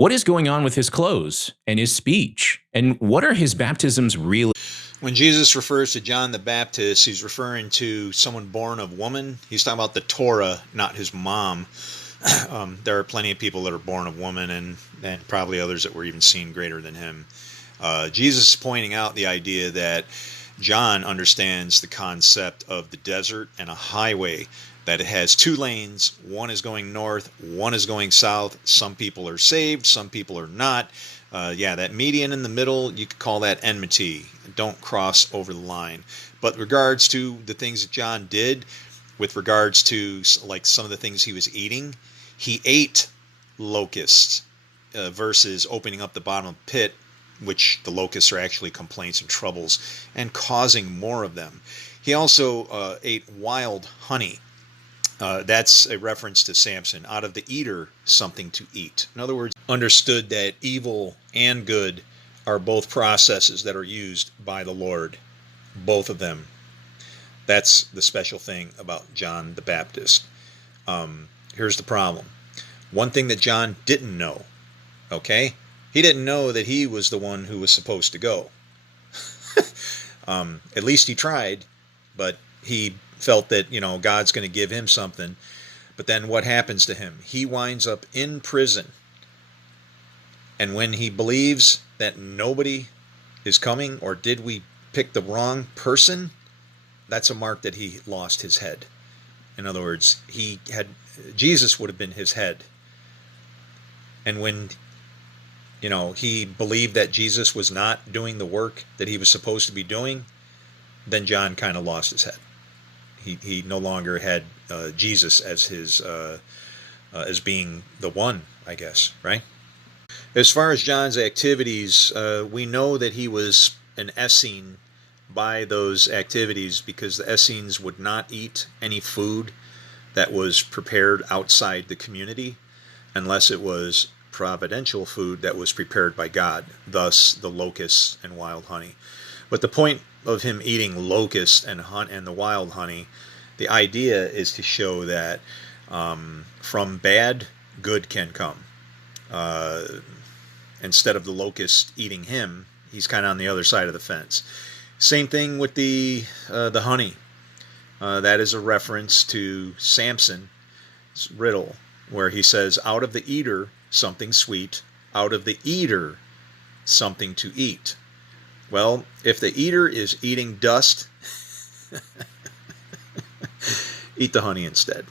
What is going on with his clothes and his speech? And what are his baptisms really? When Jesus refers to John the Baptist, he's referring to someone born of woman. He's talking about the Torah, not his mom. There are plenty of people that are born of woman, and probably others that were even seen greater than him. Jesus is pointing out the idea that John understands the concept of the desert and a highway, that it has two lanes. One is going north, one is going south. Some people are saved, some people are not. That median in the middle, you could call that enmity. Don't cross over the line. But regards to the things that John did, with regards to like some of the things he was eating, he ate locusts versus opening up the bottom of the pit, which the locusts are actually complaints and troubles, and causing more of them. He also ate wild honey. That's a reference to Samson. Out of the eater, something to eat. In other words, understood that evil and good are both processes that are used by the Lord. Both of them. That's the special thing about John the Baptist. Here's the problem. One thing that John didn't know, okay? He didn't know that he was the one who was supposed to go. At least he tried, but he felt that, God's going to give him something. But then what happens to him? He winds up in prison. And when he believes that nobody is coming, or did we pick the wrong person, that's a mark that he lost his head. In other words, Jesus would have been his head. And when he believed that Jesus was not doing the work that he was supposed to be doing, then John kind of lost his head. He no longer had Jesus as his as being the one, I guess, right? As far as John's activities, we know that he was an Essene by those activities, because the Essenes would not eat any food that was prepared outside the community unless it was providential food that was prepared by God, thus the locusts and wild honey. But the point of him eating locusts and the wild honey, the idea is to show that from bad, good can come. Instead of the locust eating him, he's kind of on the other side of the fence. Same thing with the honey. That is a reference to Samson's riddle, where he says, out of the eater, something sweet, out of the eater, something to eat. Well, if the eater is eating dust, eat the honey instead.